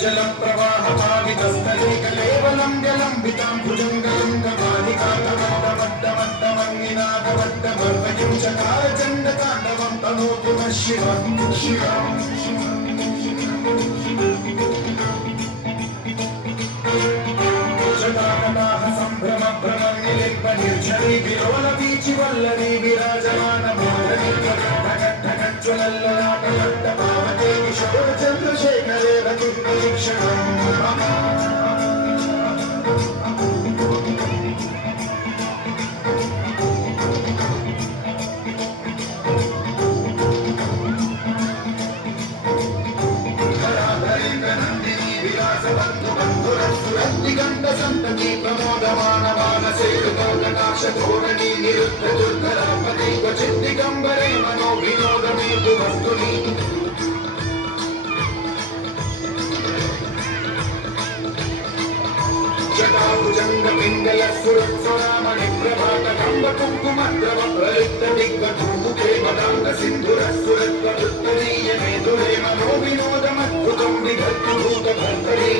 जलं प्रवाहपावितस्थले कलेवलं जलम्बितां भुजङ्गलिङ्गमालिकातमड्डमड्डमन्निनादवड्डमर्वयुं चकारचण्डताण्डवं तनोतु नः शिवं जटाकटाः सम्भ्रमभ्रमन्निलिम्बनिर्झरी विलोलवीचिवल्लरी विराजमानमोदरी ज्वलल्ललाटलट्टपावते किशोरचन्द्रशेखरे रतिप्रतीक्षणम् दिगण्डसन्तति प्रमोदमानमानसेतुकटाक्षधोरणी निरुद्धदुर्धरापति क्वचिद्दिगम्बरे मनो विनोदमेतु वस्तुनि जटाभुजङ्गपिङ्गलस्फुरत्स्वरामणिप्रभातकम्बकुङ्कुमद्रवप्रलिप्तदिग्गतमुखे मदाङ्गसिन्धुरस्फुरत्वदुत्तरीय मेधुरे मनोविनोदमद्भुतं विधत्तभूतभर्तरि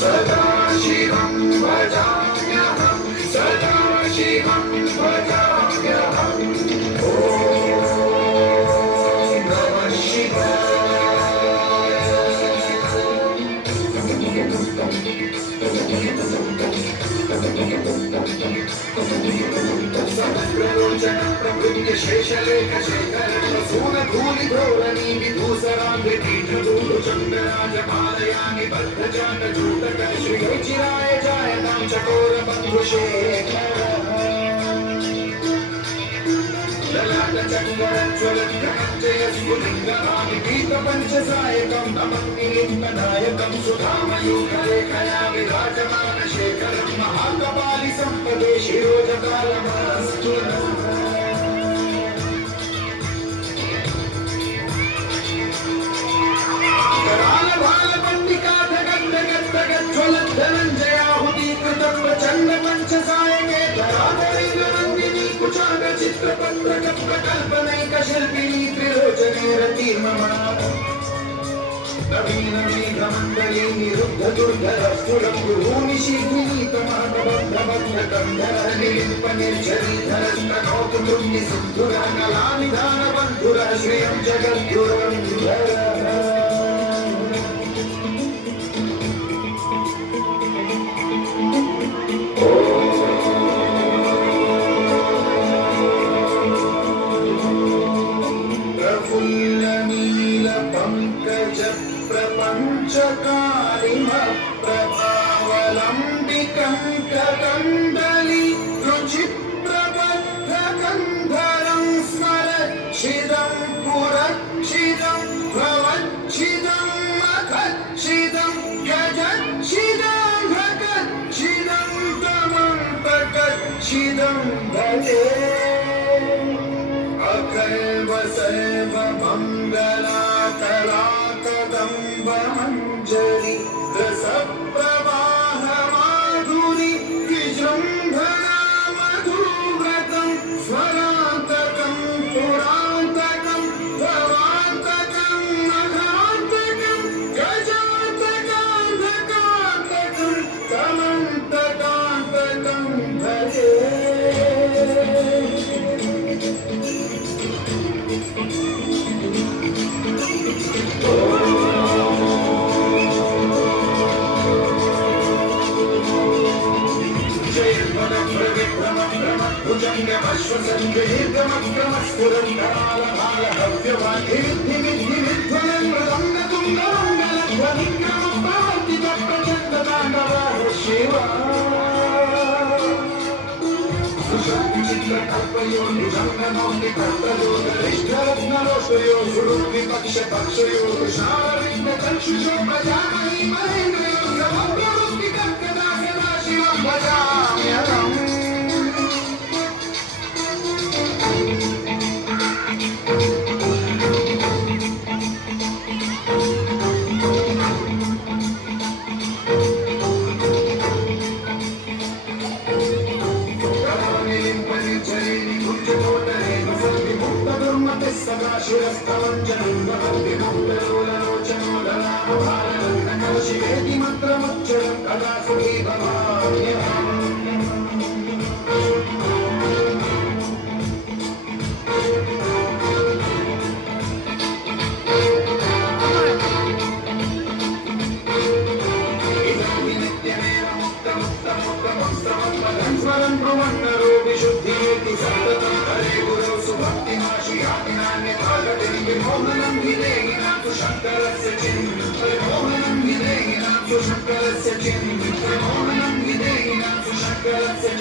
सदाशिवं भजाम्यहं सदाशिवं भजाम्यहं ॐ नमः शिवाय समग्रलोचन प्रभृत्य शेषलेखशेखरसूनधूलिधोरणी विधूसरान्वितीचूलचन्द्रराजपालयानि बद्धजातचूटक श्रियोचिराय जायतां चकोरबन्धुशेखर ललाटचक्वरज्वलद्घनञ्जयस्फुलिङ्गमानि पीतपञ्चसायकं नमन्निलिम्बनायकं सुधामयूखलेखया विराजमानशेखरं महाकपालि सम्पदे शिरोजकालमस्तु करालभालपट्टिकाधगद्धगद्धगज्ज्वलद्धनञ्जयाहुतीकृतं प्रचण्डपञ्चसायके धराधरिगनन्दिनी कुचागचित्रपत्रकप्रकल्पनैकशिल्पिनी त्रिलोचने रतिर्ममा नवीनमेघमण्डले निरुद्धदुर्धरस्फुरं गुरूनि शीघ्निनीतमानबद्धबद्धकन्धरनिलिम्पनिर्झरीधरस्तनोतु मृन्निसिन्धुरनलानिधानबन्धुरः श्रियं जगद्गुरुरन्धर प्रपञ्चकारिमप्रभावलम्बिकं ककन्दली रुचिप्रबद्धकन्धरं स्मरच्छिदं पुरच्छिदं भवच्छिदं मखच्छिदं गजच्छिदं भगच्छिदं तमन्तकच्छिदं भजे अकल्व सर्वमङ्गलाकलाकदम्बमञ्जरी रसप्रवाहमाधुरी विजृम्भणा मधुव्रतं स्वरान्तकं पुरान्तकं भवान्तकं मघान्तकं गजान्तकान्तकान्तकं तमन्तकान्तकं भजे भुजङ्गमश्वसन्देर्गमक्रमस्फुरन्धरालभालहव्यवान् कल्पयो निजङ्गनोऽपि कर्तयो गरिष्ठरत्नरोषयो सुहृद्विपक्षपक्षयो शारीरचक्षुषो प्रजामहि महेन्द्रयो समग्रवृत्तिकर्कदा सदाशिवं भजाम्यहम् शिवेति मन्त्रमुच्चरं कदा सुखी भवाम्यहम् स्वरं ब्रुवन्नरो विशुद्धीति सततं हरे गुरौ सुभक्तिमाशियातिनान्यथागतिं विमोहनं विदेहिनां तु शङ्करस्य विमोहनं विदेहिनां तु शङ्करस्य विमोहनं विदेहिनां तु शङ्करस्य